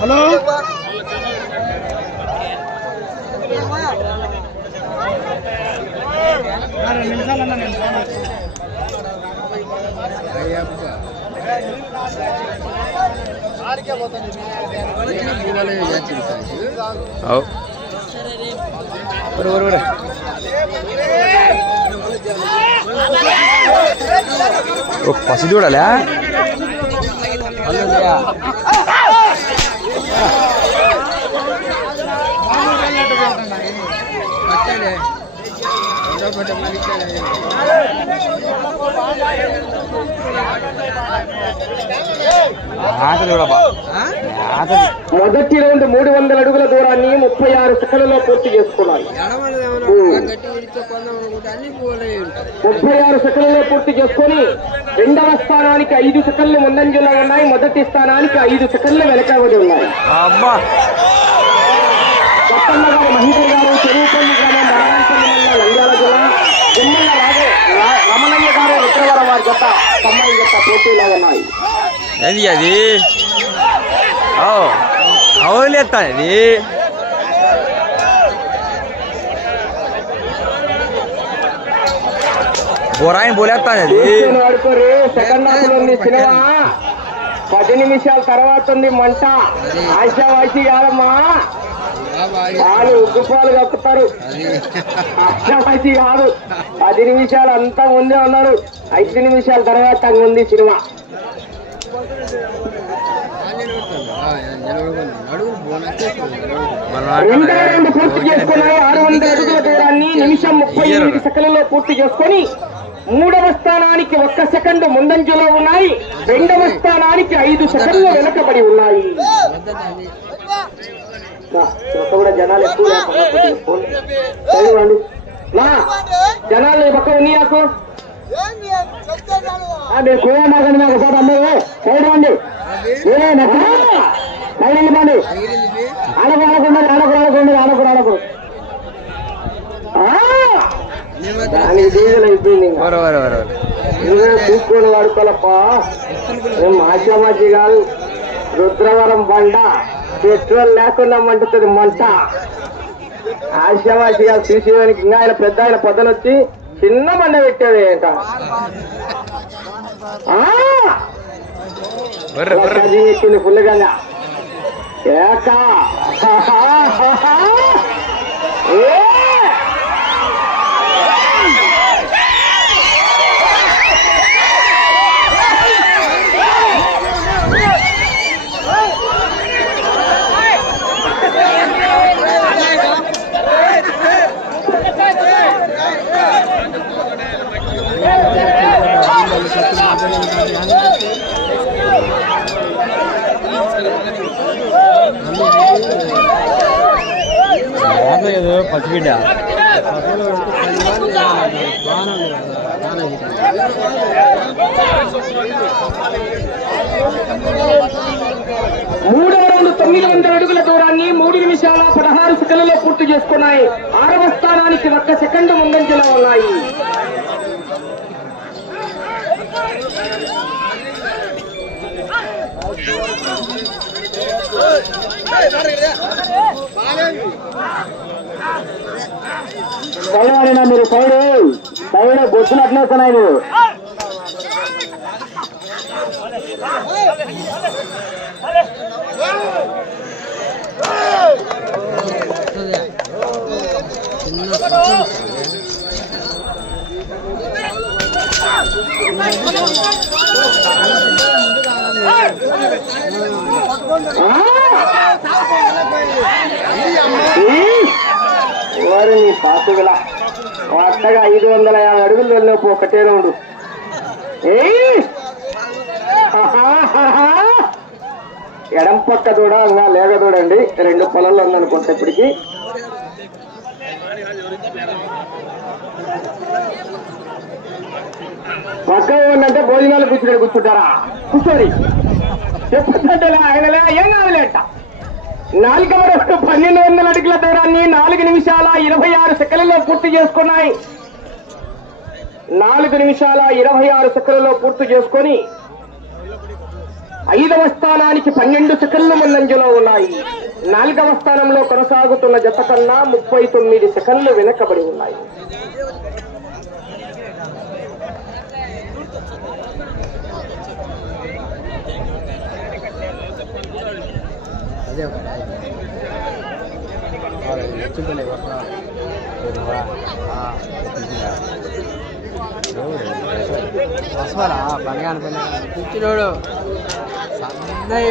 Hello? రెండు నిమిషాలు అన్నా నేను పసి చూడాలా? பச்சையிலே మొదటి రౌండ్ మూడు వందల అడుగుల దూరాన్ని ముప్పై ఆరు సెకండ్లలో పూర్తి చేసుకున్నాయి ముప్పై ఆరు సెకండ్లలో పూర్తి చేసుకొని రెండవ స్థానానికి ఐదు సెకండ్లు ముందంజలో ఉన్నాయి. మొదటి స్థానానికి ఐదు సెకండ్లు వెనకబడి ఉన్నాయి. విక్రవరం వారి జత తమ్మాయి జత పోటీలో ఉన్నాయి ఏంది అది? ఓ అవులేస్తా ఇది బోరాయిని బోలేస్తాను అది కూర్చొని ఆడుకోరు సెకండ్ హాఫ్లో ఉంది సినిమా పది నిమిషాల తర్వాత ఉంది మంట. ఆశావాసి కాదమ్మా వాళ్ళు ఉగ్గు పాలు కక్కుతారు. కాదు. పది నిమిషాలు అంతా ముందే ఉన్నారు ఐదు నిమిషాల తర్వాత ఉంది సినిమా. రెండో రౌండ్ పూర్తి చేసుకున్నాయి ఆరు వందల అడుగుల దూరాన్ని నిమిషం ముప్పై ఎనిమిది సెకండ్లలో పూర్తి చేసుకొని మూడవ స్థానానికి ఒక్క సెకండ్ ముందంజలో ఉన్నాయి. రెండవ స్థానానికి ఐదు సెకండ్లు వెనకబడి ఉన్నాయి. కూడా జనాలు ఎక్కువ చదివండి. నా జనాలు ఈ పక్క ఉన్నాయి నాకు కూడా మాకండి నాకు ఒకసారి అందరూ సైడ్ రండి. సైడ్ వెళ్ళిపోండి ఆడకు ఆడకుండా ఆడకు ఆడకుండా ఆడకు ఆడకు డీజిల్ అయిపోయింది చూసుకొని వాడుకోవాలప్పా. ఏం ఆశామాషి కాదు. రుద్రవరం బండ. పెట్రోల్ లేకుండా మంటుతుంది మంట ఆశామాషి కాదు చూసేదానికి ఇంకా ఆయన పెద్ద ఆయన పొద్దున వచ్చి చిన్న బండ పెట్టేది ఏంట ఎక్కింది ఫుల్గా ఏక? పసిబిడ్డ. మూడో రౌండ్ తొమ్మిది వందల అడుగుల దూరాన్ని మూడు నిమిషాల పదహారు సెకండ్లలో పూర్తి చేసుకున్నాయి. ఆరవ స్థానానికి ఒక్క సెకండ్ ముందంజలో ఉన్నాయి. సైడ్ మీరు సైడ్ సైడ్ బొచ్చులు అట్లే వస్తున్నాయి వారు నీ పాతుగల అట్టగా ఐదు వందల యాభై అడుగులు వెళ్ళినప్పు ఒకటే రౌండు. ఏ ఎడం పక్క దూడ ఇంకా లేక దూడండి. రెండు పొలంలో ఉందనుకుంటా ఇప్పటికి. పక్క ఉందంటే భోజనాలు కూర్చుని కూర్చుంటారా? కూర్చోరి చెప్పంటే ఆయనలే ఏం కాదులేట నాలుగవ రౌండ్ పన్నెండు వందల అడుగుల దూరాన్ని నాలుగు నిమిషాల ఇరవై ఆరు సెకండ్లలో పూర్తి చేసుకున్నాయి. నాలుగు నిమిషాల ఇరవై ఆరు సెకండ్లలో పూర్తి చేసుకొని ఐదవ స్థానానికి పన్నెండు సెకండ్లు ముందంజలో ఉన్నాయి. నాలుగవ స్థానంలో కొనసాగుతున్న జత కన్నా ముప్పై తొమ్మిది సెకండ్లు వెనకబడి ఉన్నాయి. అదే చూపలే వస్తారా పనిగా కూర్చున్నాడు సన్నయ్య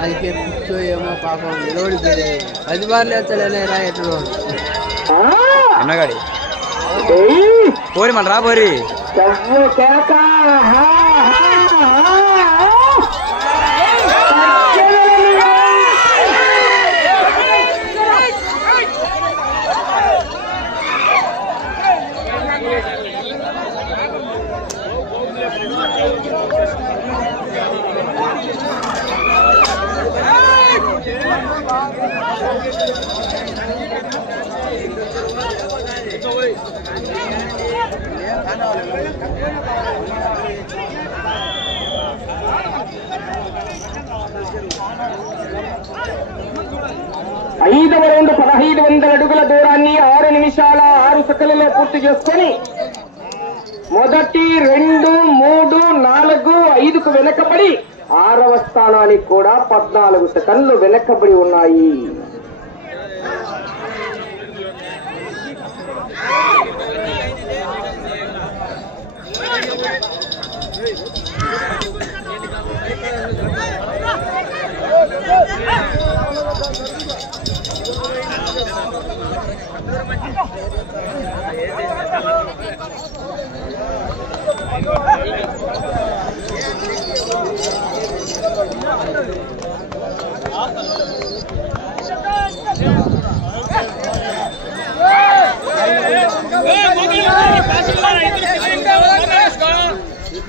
అది కూర్చో ఏమో పాపం నిలబడి పది బార్లు ఎత్తలేనే రా ఎట్లు ఆ! పోరి మన రా పోరి ఐదవ రౌండ్ పదహైదు వందల అడుగుల దూరాన్ని ఆరు నిమిషాల ఆరు సెకండ్లలో పూర్తి చేసుకొని మొదటి రెండు మూడు నాలుగు ఐదుకు వెనకబడి ఆరవ స్థానానికి కూడా పద్నాలుగు సెకండ్లు వెనకబడి ఉన్నాయి.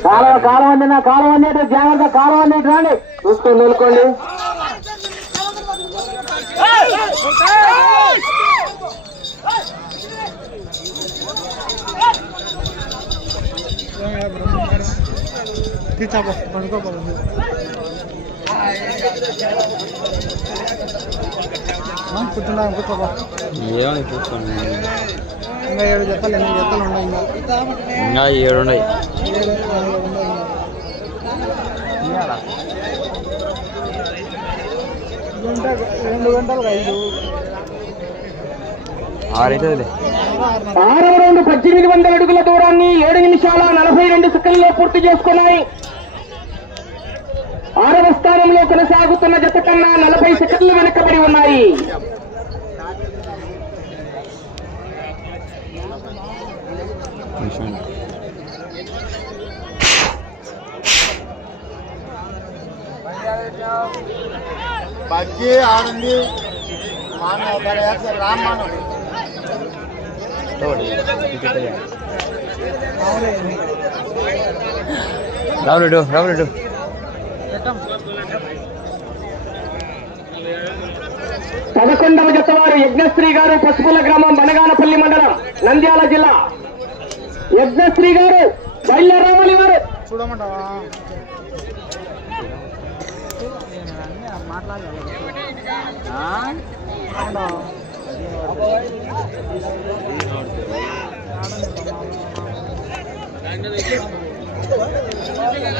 కాలువ కాలువ అందిన కాలువ అందేటి జాగ్రత్త కాలువ అందేటి రాండి. చూసుకొని నిలుకోండి. తీర్చాపో పడుకోపోతుంది కూర్చున్నా కూర్చోపో ఏమని కూర్చోండి? ఇంకా ఏడు జతలు ఎనిమిది జతలు ఉన్నాయి ఇంకా ఏడు ఉన్నాయి. గంట రెండు గంటలకు ఐదు ఆరైతుంది రౌండ్ పద్దెనిమిది వందల అడుగుల దూరాన్ని ఏడు నిమిషాల నలభై రెండు సెకండ్లో పూర్తి చేసుకున్నాయి. ఆరవ స్థానంలో కొనసాగుతున్న జత కన్నా నలభై సెకండ్లు వెనకబడి ఉన్నాయి. బగ్గి ఆడుంది రామ్మాను రావులేడు రావులేడు పదకొండవ జత వారు యజ్ఞశ్రీ గారు పసుపుల గ్రామం బనగానపల్లి మండలం నంద్యాల జిల్లా. యజ్ఞశ్రీ గారు బయలుదేరావాలి వారు. చూడమంటావా?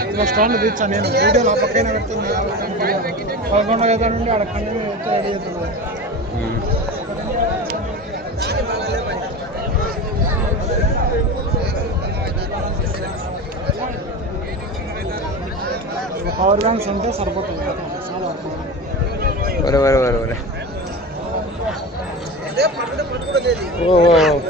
ఇంకా స్టాండ్ తీర్చా నేను. వీడియోలో ఆ పక్కన పెడుతుంది పదకొండు గత నుండి అక్కడ కంటిన్యూ వచ్చి రెడీ అవుతుంది Vale, vale, vale, vale. Wow.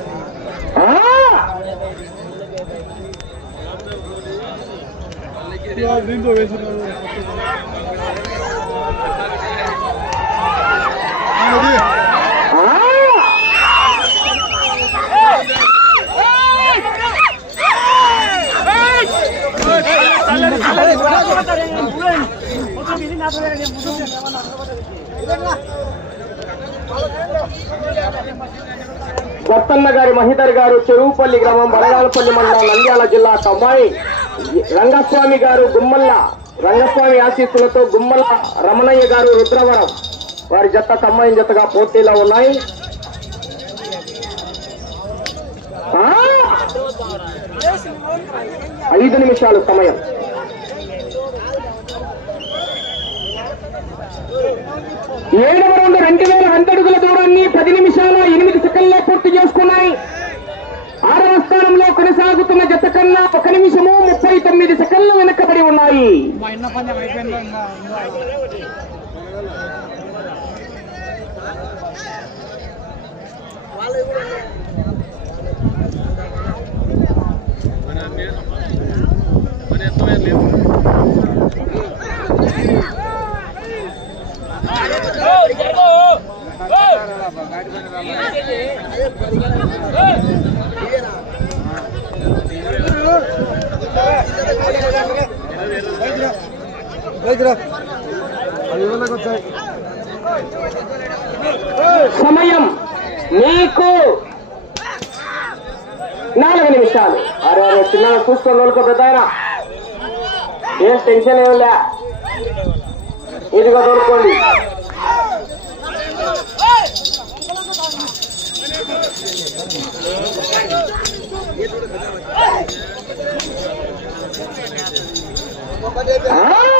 Dattanna గారి మహిదర్ గారు చెరువుపల్లి గ్రామం వడగాలపల్లి మండలం నంద్యాల జిల్లా కమ్మాయి. రంగస్వామి గారు గుమ్మల్ల రంగస్వామి ఆశీస్సులతో గుమ్మల్ల రమణయ్య గారు రుద్రవరం. వారి జత కమ్మాయి జతగా పోటీలో ఉన్నాయి. ఐదు నిమిషాలు సమయం. ఏడవ రౌండ్ రెండు వేల అంతడుగుల దూరాన్ని పది నిమిషాల ఎనిమిది సెకండ్లో పూర్తి చేసుకున్నాయి. ఆరవ స్థానంలో కొనసాగుతున్న జత కన్నా ఒక నిమిషము ముప్పై తొమ్మిది సెకండ్లు వెనకబడి ఉన్నాయి. మా ఇన్న పందెం అయిపోయిందో ఇంకా ఉందో సమయం మీకు నాలుగు నిమిషాలు. అరే అరే చిన్న చూసుకొని రోజుకో పెద్ద. ఏం టెన్షన్ ఏం లే. ఇదిగో తోలుకోండి. ఆ!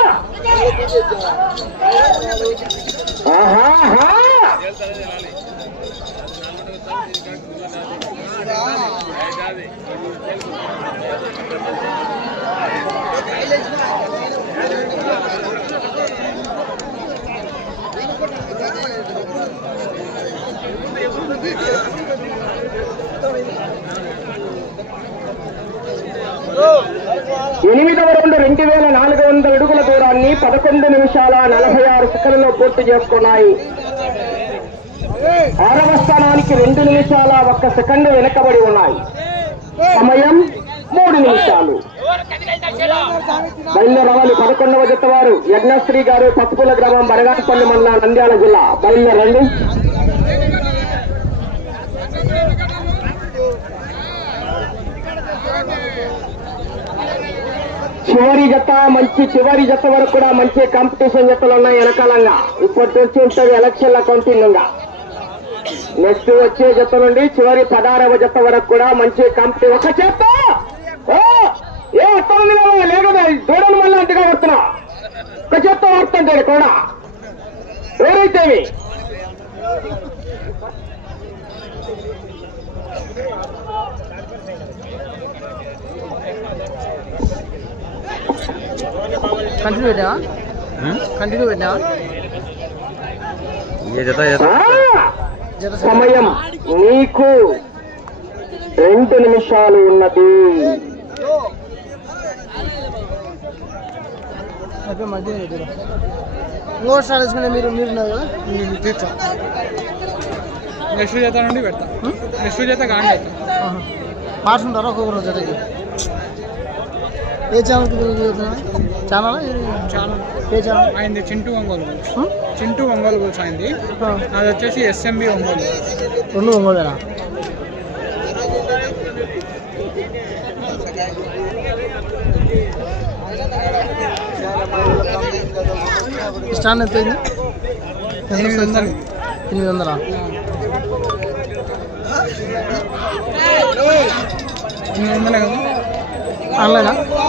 ఎనిమిదవ రెండు రెండు వేల నాలుగు వందల అడుగుల దూరాన్ని పదకొండు నిమిషాల నలభై ఆరు సెకండ్లో పూర్తి చేసుకున్నాయి. ఆరవ స్థానానికి రెండు నిమిషాల ఒక్క సెకండ్ వెనకబడి ఉన్నాయి. సమయం మూడు నిమిషాలు. బయలుదేరవాలి పదకొండవ జత వారు. యజ్ఞశ్రీ గారు పత్తుపుల గ్రామం బరగాపల్లి మండలం నంద్యాల జిల్లా. బయలుదేరండి. చివరి జత మంచి చివరి జత వరకు కూడా మంచి కాంపిటీషన్ జతలు ఉన్నాయి వెనకాలంగా. ఇప్పటి నుంచి ఉంటుంది ఎలక్షన్ల కౌంటింగ్ నెక్స్ట్ వచ్చే జత నుండి చివరి పదహారవ జత వరకు కూడా మంచి కాంపిటీ ఒక చేత ఓ, ఏ వస్తుంది లేకదా దూడలు మళ్ళీ అంతగా వస్తున్నా ఒక చేత్తో వస్తుంటాడు కూడా. ఎవరైతే కంటిన్యూ పెట్టావా కంటిన్యూ పెట్టావా జత! సమయం నీకు రెండు నిమిషాలు ఉన్నది. అయిపోయి మధ్య ఇంకో స్టార్ట్ చేసుకునే మీరు మీరు ఉన్నారు కదా? నేను తీర్చా నెక్స్ట్ చేత నుండి పెడతా. నెక్స్ట్ చేత కానీ పెడతా ఉంటారా ఒక్కొక్క రోజు జతకి. ఏ ఛానల్ ఛానల్ ఏ ఛానల్ అయింది చింటూ ఒంగోలు బుల్స్ చింటూ ఒంగోలు బుల్స్ అయింది అది వచ్చేసి ఎస్ఎంబి ఒంగోలు. రెండు ఒంగోలేనా? స్టాండ్ ఎంత అయింది? ఎనిమిది వందలు. ఎనిమిది వందలా? ఎనిమిది వందలే కదా ఆ!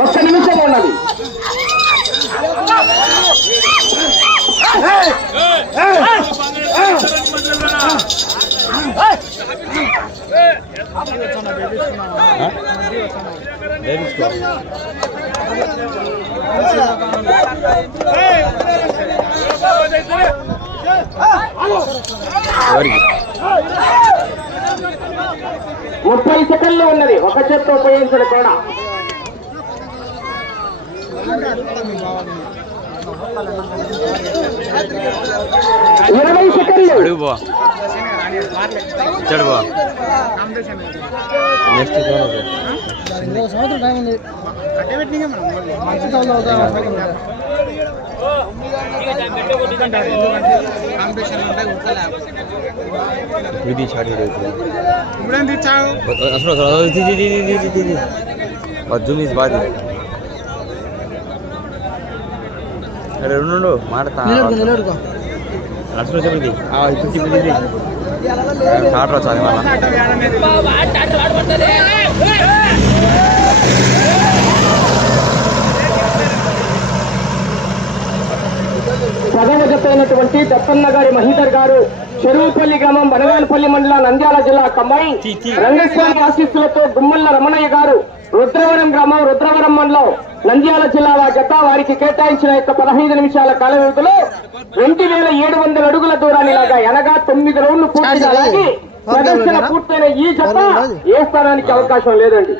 ఒక్క నిమిషం ఉన్నది ముప్పై సెకండ్లు ఉన్నది. ఒక చేత్తో ఉపయోగించడు కూడా. ఇరవై సెకండ్లు. అడుగు పో చెడు బా నెక్స్ట్ ఇంకో సంవత్సరం టైం ఉంది మంచి తోలు ఒక సంవత్సరం ఉంది. ఇది షార్ట్ వీడియో ఇప్పుడేం తెచ్చావు అసలు అసలు తీ తీ తీ తీ తీ తీ జూమ్ ఇస్ బాది అరే ఉండు మాడతా నిలబడుకో నిలబడుకో అసలు చెప్పండి ఇప్పుడు చెప్పి ఇది షార్ట్ రా చాలు మళ్ళా ప్రథమ జత అయినటువంటి దత్తన్న గారి మహీధర్ గారు చెరువుపల్లి గ్రామం బనగానపల్లి మండలం నంద్యాల జిల్లా కమ్మాయి రంగస్వామి ఆశీస్సులతో గుమ్మల్ల రమణయ్య గారు రుద్రవరం గ్రామం రుద్రవరం మండలం. నంద్యాల జిల్లా జత వారికి కేటాయించిన యొక్క పదహైదు నిమిషాల కాల వ్యవధిలో రెండు వేల ఏడు వందల అడుగుల దూరాన్ని లాగా ఎనగా తొమ్మిది రౌండ్లు పూర్తిగా లాగి ప్రదర్శన పూర్తయిన ఈ జత ఏ స్థానానికి అవకాశం లేదండి.